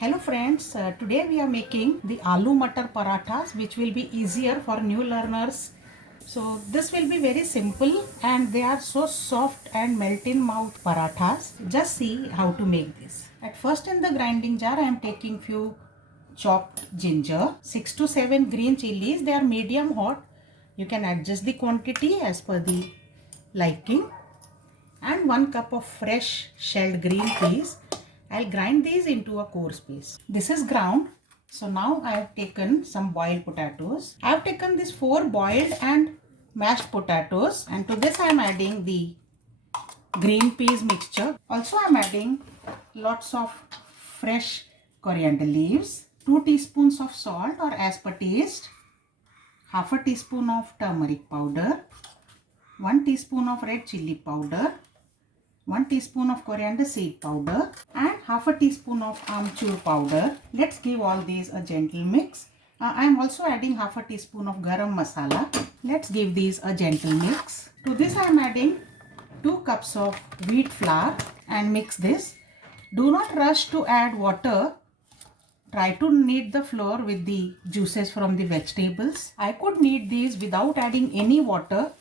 Hello friends, today we are making the Aloo Matar Parathas, which will be easier for new learners. So this will be very simple and they are so soft and melt in mouth parathas. Just see how to make this. At first in the grinding jar I am taking few chopped ginger, 6 to 7 green chilies. They are medium hot. You can adjust the quantity as per the liking, and 1 cup of fresh shelled green peas. I'll grind these into a coarse paste. This is ground. So now I have taken some boiled potatoes. I have taken these 4 boiled and mashed potatoes, and to this I am adding the green peas mixture. Also I am adding lots of fresh coriander leaves, 2 teaspoons of salt or as per taste, half a teaspoon of turmeric powder, 1 teaspoon of red chili powder, 1 teaspoon of coriander seed powder, and half a teaspoon of amchur powder. Let's give all these a gentle mix. I am also adding half a teaspoon of garam masala. Let's give these a gentle mix. To this I am adding 2 cups of wheat flour and mix this. Do not rush to add water. Try to knead the flour with the juices from the vegetables. I could knead these without adding any water.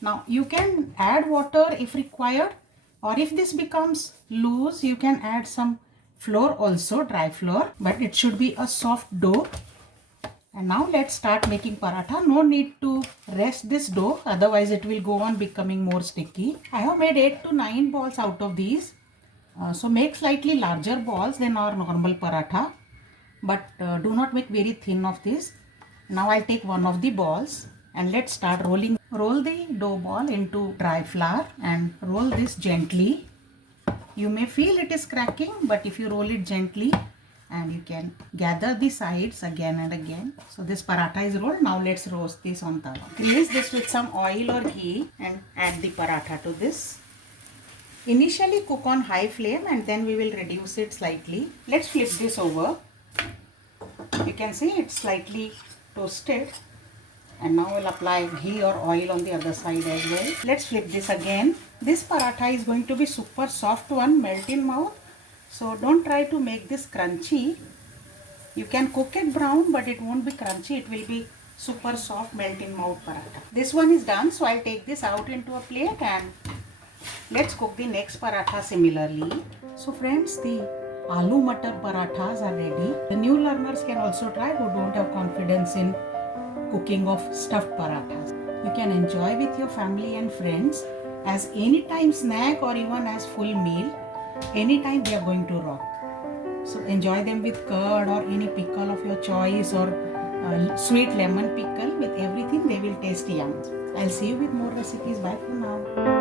Now you can add water if required, or if this becomes loose you can add some flour also, dry flour, but it should be a soft dough. And now let's start making paratha. No need to rest this dough, otherwise it will go on becoming more sticky. I have made 8 to 9 balls out of these. So make slightly larger balls than our normal paratha, but do not make very thin of this. Now I'll take one of the balls and let's start rolling. Roll the dough ball into dry flour and roll this gently. You may feel it is cracking, but if you roll it gently, and you can gather the sides again and again. So this paratha is rolled. Now let's roast this on tawa. Grease this with some oil or ghee and add the paratha to this. Initially cook on high flame and then we will reduce it slightly. Let's flip this over. You can see it's slightly toasted. And now we'll apply ghee or oil on the other side as well. Let's flip this again. This paratha is going to be super soft one, melt in mouth. So don't try to make this crunchy. You can cook it brown, but it won't be crunchy. It will be super soft, melt in mouth paratha. This one is done, so I'll take this out into a plate and let's cook the next paratha similarly. So friends, the Aloo Matar Parathas are ready. The new learners can also try who don't have confidence in cooking of stuffed parathas. You can enjoy with your family and friends as anytime snack or even as full meal. Anytime they are going to rock. So enjoy them with curd or any pickle of your choice, or sweet lemon pickle. With everything they will taste yum. I'll see you with more recipes. Bye for now.